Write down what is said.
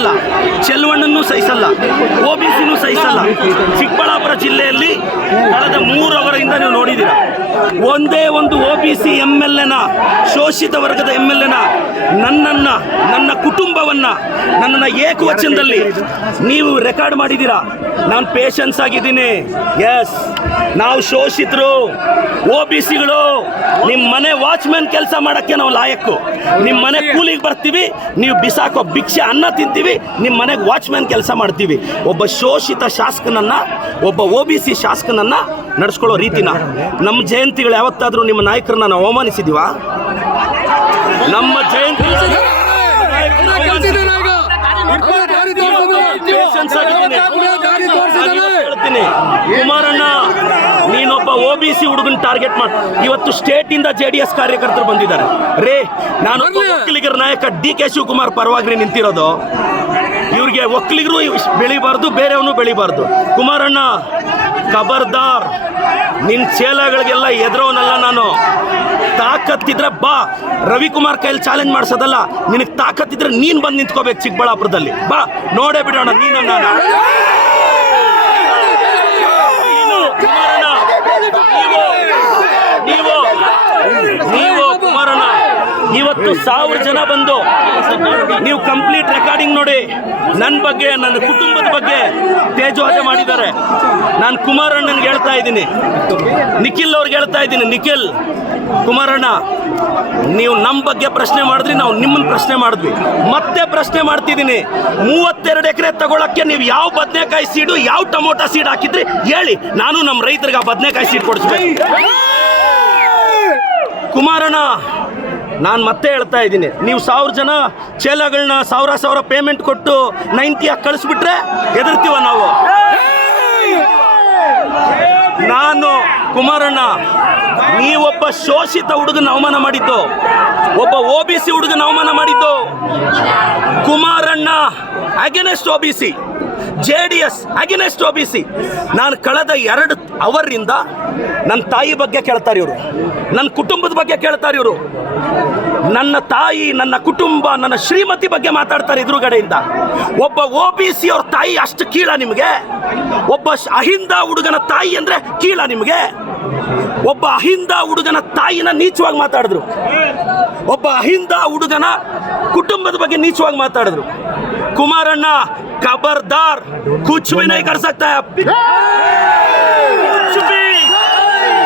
ಸಹಿಸಲ್ಲ, ಚೆಲುವಣ್ಣನೂ ಸಹಿಸಲ್ಲ, OBCನೂ ಸಹಿಸಲ್ಲ. ಚಿಕ್ಕಬಳ್ಳಾಪುರ ಜಿಲ್ಲೆಯಲ್ಲಿ ಕಳೆದ 3 ಅವರಿಂದ ನೀವು ನೋಡಿದ್ದೀರ, ಒಂದೇ ಒಂದು OBC MLAನ, ಶೋಷಿತ ವರ್ಗದ MLAನ, ನನ್ನ ಕುಟುಂಬವನ್ನು, ನನ್ನನ್ನು ಏಕವಚನದಲ್ಲಿ ನೀವು ರೆಕಾರ್ಡ್ ಮಾಡಿದ್ದೀರಾ. ನಾನು ಪೇಷನ್ಸ್ ಆಗಿದ್ದೀನಿ. ಎಸ್, ನಾವು ಶೋಷಿತರು, OBCಗಳು. ನಿಮ್ಮ ಮನೆ ವಾಚ್ಮ್ಯಾನ್ ಕೆಲಸ ಮಾಡೋಕ್ಕೆ ನಾವು ಲಾಯಕ್ಕು. ನಿಮ್ಮ ಮನೆ ಕೂಲಿಗೆ ಬರ್ತೀವಿ, ನೀವು ಬಿಸಾಕೋ ಭಿಕ್ಷೆ ಅನ್ನ ತಿಂತೀವಿ, ನಿಮ್ಮ ಮನೆಗೆ ವಾಚ್ಮ್ಯಾನ್ ಕೆಲಸ ಮಾಡ್ತೀವಿ. ಒಬ್ಬ ಶೋಷಿತ ಶಾಸಕನನ್ನು, ಒಬ್ಬ OBC ಶಾಸಕನನ್ನು ನಡೆಸ್ಕೊಳ್ಳೋ ರೀತಿನ ನಮ್ಮ ಜಯಂತಿಗಳು ಯಾವತ್ತಾದರೂ ನಿಮ್ಮ ನಾಯಕರನ್ನ ನಾವು ಅವಮಾನಿಸಿದೀವಾ? ನಮ್ಮ ಜಯಂತಿ ಕುಮಾರಣ್ಣ, ನೀನೊಬ್ಬ OBC ಹುಡುಗನ ಟಾರ್ಗೆಟ್ ಮಾಡಿ ಇವತ್ತು ಸ್ಟೇಟಿಂದ JDS ಕಾರ್ಯಕರ್ತರು ಬಂದಿದ್ದಾರೆ. ರೇ, ನಾನು ಒಕ್ಕಲಿಗರ ನಾಯಕ DK ಶಿವಕುಮಾರ್ ಪರವಾಗಿ ನಿಂತಿರೋದು. ಇವ್ರಿಗೆ ಒಕ್ಕಲಿಗರು ಬೆಳಿಬಾರ್ದು, ಬೇರೆಯವನು ಬೆಳಿಬಾರ್ದು. ಕುಮಾರಣ್ಣ, ಖಬರ್ದಾರ್, ನಿನ್ನ ಚೇಲಗಳಿಗೆಲ್ಲ ಎದುರೋನಲ್ಲ ನಾನು. ತಾಕತ್ತಿದ್ರೆ ಬಾ, ರವಿಕುಮಾರ್ ಕೈಯಲ್ಲಿ ಚಾಲೆಂಜ್ ಮಾಡಿಸೋದಲ್ಲ. ನಿನಗೆ ತಾಕತ್ತಿದ್ರೆ ನೀನು ಬಂದು ನಿಂತ್ಕೋಬೇಕು ಚಿಕ್ಕಬಳ್ಳಾಪುರದಲ್ಲಿ. ಬಾ, ನೋಡೇ ಬಿಡೋಣ ನೀನನ್ನ. ನೀವು ಕುಮಾರಣ್ಣ, ಇವತ್ತು 1000 ಜನ ಬಂದು ನೀವು ಕಂಪ್ಲೀಟ್ ರೆಕಾರ್ಡಿಂಗ್ ನೋಡಿ, ನನ್ನ ಬಗ್ಗೆ, ನನ್ನ ಕುಟುಂಬದ ಬಗ್ಗೆ ತೇಜೋವಧೆ ಮಾಡಿದ್ದಾರೆ. ನಾನು ಕುಮಾರಣ್ಣನಿಗೆ ಹೇಳ್ತಾ ಇದ್ದೀನಿ, ನಿಖಿಲ್ ಅವ್ರಿಗೆ ಹೇಳ್ತಾ ಇದ್ದೀನಿ, ನಿಖಿಲ್, ಕುಮಾರಣ್ಣ, ನೀವು ನಮ್ಮ ಬಗ್ಗೆ ಪ್ರಶ್ನೆ ಮಾಡಿದ್ರಿ, ನಾವು ನಿಮ್ಮನ್ನು ಪ್ರಶ್ನೆ ಮಾಡಿದ್ವಿ, ಮತ್ತೆ ಪ್ರಶ್ನೆ ಮಾಡ್ತಿದ್ದೀನಿ. 32 ಎಕರೆ ತಗೊಳಕ್ಕೆ ನೀವು ಯಾವ ಬದನೆಕಾಯಿ ಸೀಡು, ಯಾವ ಟೊಮೊಟೊ ಸೀಡ್ ಹಾಕಿದ್ರಿ ಹೇಳಿ, ನಾನು ನಮ್ಮ ರೈತರಿಗೆ ಆ ಬದನೆಕಾಯಿ ಸೀಡ್ ಕೊಡಿಸ್ಬೇಕು. ಕುಮಾರಣ್ಣ, ನಾನು ಮತ್ತೆ ಹೇಳ್ತಾ ಇದ್ದೀನಿ, ನೀವು 1000 ಜನ ಚೇಲಗಳನ್ನ 1000 ಪೇಮೆಂಟ್ ಕೊಟ್ಟು 90 ಕಳಿಸ್ಬಿಟ್ರೆ ಹೆದರ್ತೀವ ನಾವು. ನಾನು ಕುಮಾರಣ್ಣ, ನೀವೊಬ್ಬ ಶೋಷಿತ ಹುಡುಗನ ಅವಮಾನ ಮಾಡಿದ್ದು, ಒಬ್ಬ OBC ಹುಡುಗನ ಅವಮಾನ ಮಾಡಿದ್ದು. Kumaranna against OBC, JDS against OBC. ನಾನು ಕಳೆದ 2 ಅವರಿಂದ ನನ್ನ ತಾಯಿ ಬಗ್ಗೆ ಕೇಳ್ತಾರೆ ಇವರು, ನನ್ನ ಕುಟುಂಬದ ಬಗ್ಗೆ ಕೇಳ್ತಾರೆ ಇವರು. ನನ್ನ ತಾಯಿ, ನನ್ನ ಕುಟುಂಬ, ನನ್ನ ಶ್ರೀಮತಿ ಬಗ್ಗೆ ಮಾತಾಡ್ತಾರೆ ಎದುರುಗಡೆಯಿಂದ. ಒಬ್ಬ OBC ಅವ್ರ ತಾಯಿ ಅಷ್ಟು ಕೀಳ ನಿಮಗೆ? ಒಬ್ಬ ಅಹಿಂದ ಹುಡುಗನ ತಾಯಿ ಅಂದ್ರೆ ಕೀಳ ನಿಮಗೆ? ಒಬ್ಬ ಅಹಿಂದ ಹುಡುಗನ ತಾಯಿನ ನೀಚವಾಗಿ ಮಾತಾಡಿದ್ರು, ಒಬ್ಬ ಅಹಿಂದ ಹುಡುಗನ ಕುಟುಂಬದ ಬಗ್ಗೆ ನೀಚವಾಗಿ ಮಾತಾಡಿದ್ರು. ಕುಮಾರಣ್ಣ, ಖಬರ್ದಾರ್, ಕುಚ್ ಭಿ ನಹೀ ಕರ್ ಸಕ್ತಾ ಹೈ.